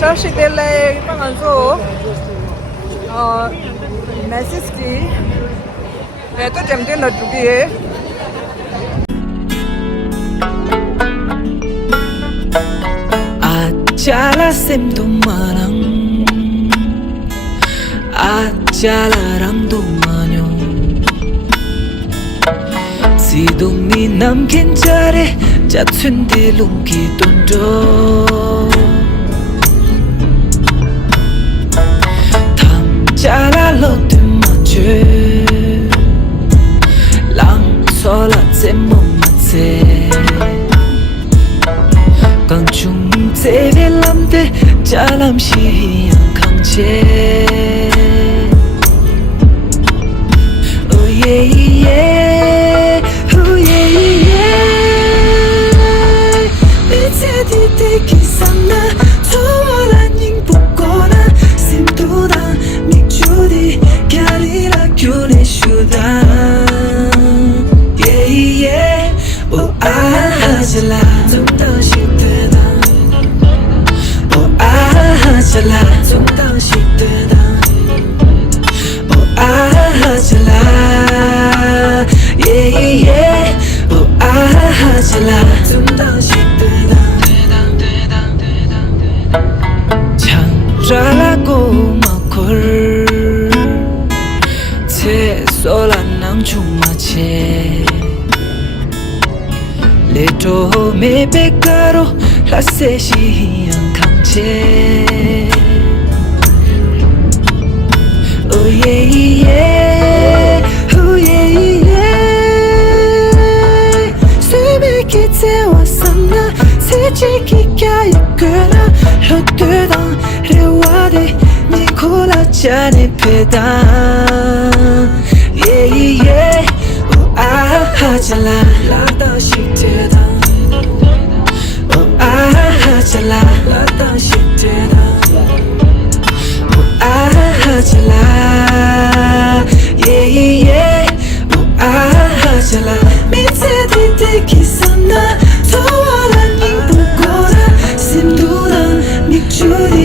Çarşı derle falan zo. Nesiski. Ve to cemde na dubiye. Achala semdo manang Achala ramdo manyo Sidumi nam kenchare Jatsunde lungi tondo Tham chala lote mache Lang sola zemo matse 강중 제벨람데 짜람시 강제 오예예 오예예 미세디데 기상나 소원한 잉복거나 심도다 믹주디 가리라 균의 슈다 예예 오아하질라 좀더 시트다 오아하질라 좀더 시트다 오아하질라 예예 오아하질라 좀더 시트다 창자라고 막걸 채소란낭 중마체 레토 메베가로 라세시한 강제 오예예 오예예 새벽에 태웠었나 새치기가 이끌어 롯데당 레와데 니콜라 잔의 배당 예예 오아하잘라 라다 시트다 오아하잘라 라다 시트다 오아하잘라 예예 오아하잘라 미세디데 기선나 소원한 잉보거라 심두랑 믹주디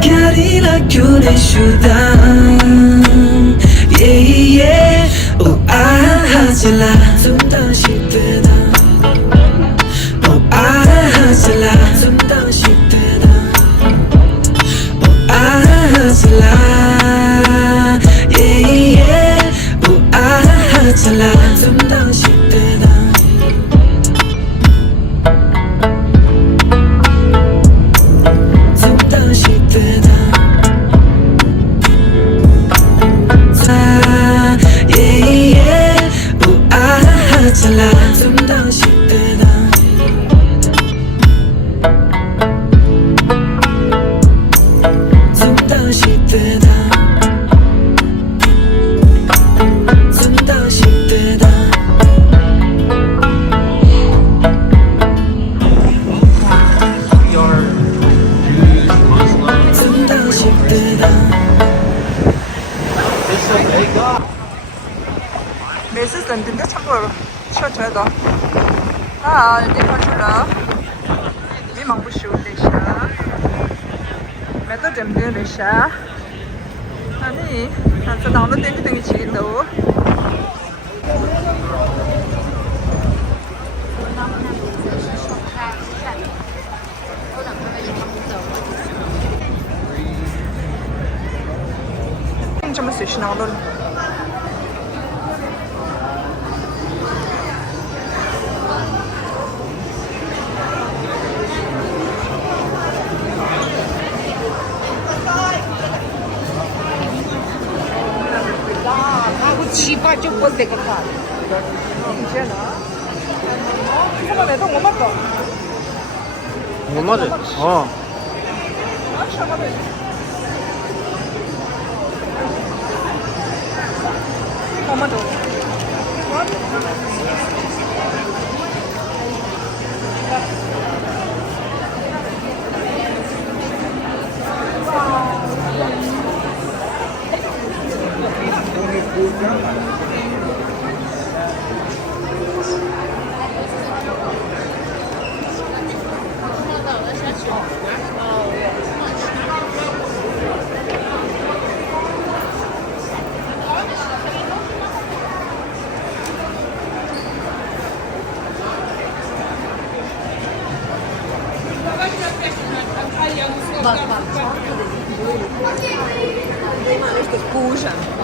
가리라 균의 슈당 예예 오아하잘라 좀더 시트다 오아하잘라 좀더 시트다 오아하잘라 예예 오아하잘라 좀더 시트다 좀더 시트다 예예 오아하잘라 좀더 시트다 좀더 시트다 좀더 시트다 좀더 시트다 每次等等的差不多车车的，啊，地方去了，你忙不休的下，没到这么多的下，那你，那这当着等你等你去都。你这么随时拿了？ 7, 8 vuol dire che fare. Non c'è no? Come vedo un po'. 뭐 맞아? 어. Questo è fusion.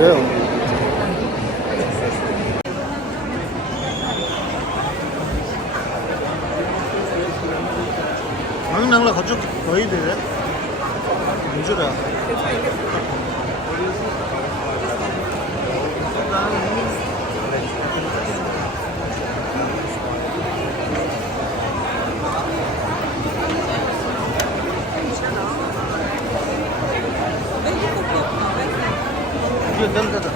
왜요? Ang nang lakad yung koy dire. Injura. Yun, dal.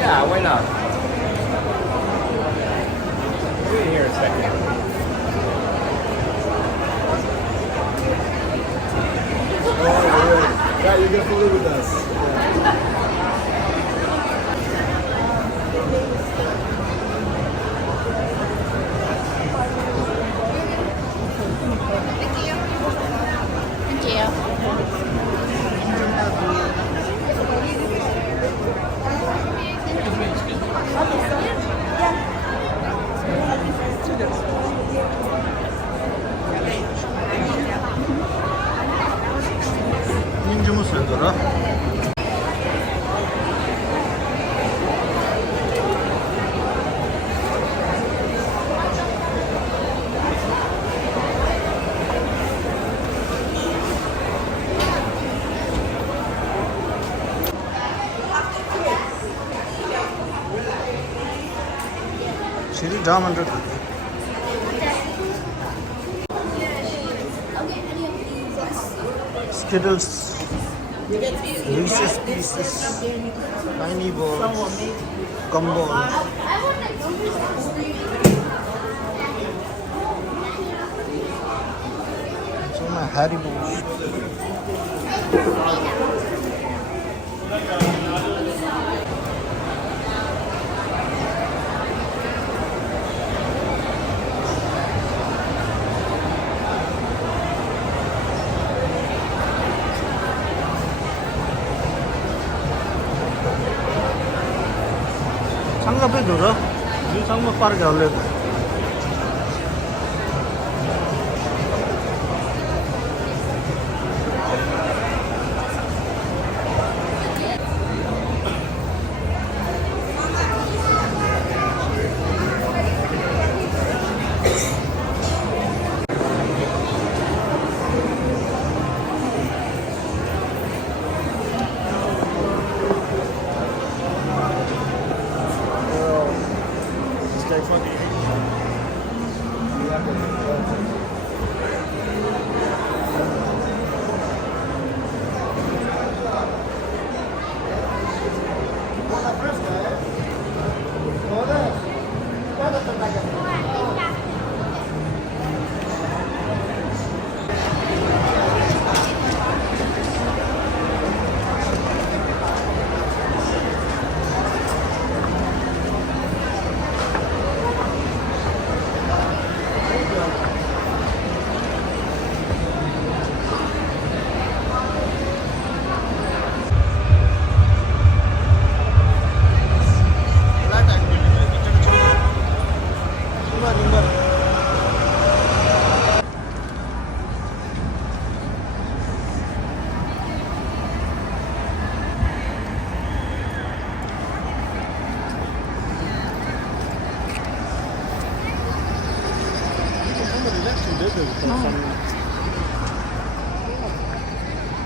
Yeah, why not? Wait here a second. Yeah, you're gonna live with us. 인주무 센터라. City Diamond. Skittles, Reese's Pieces, Tiny Balls, Gumball. So my Haribo's. 상가에 들어? 이 상가 빠르게 할래.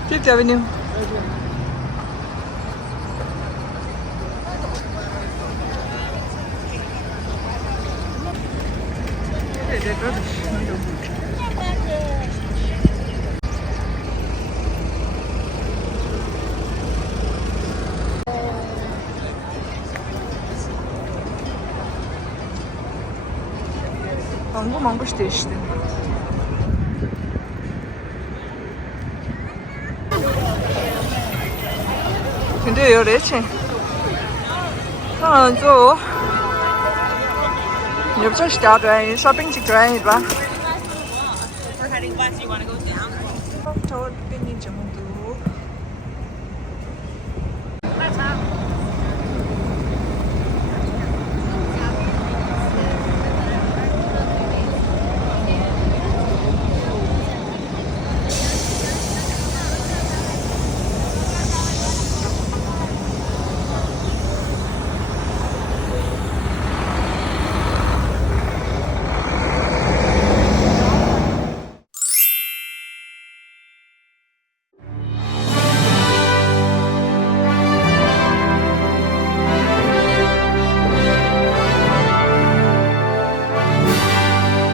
Fifth Avenue. Mango işte işte. 근데 요 레치. 저 옆차是家转，烧饼去转一转。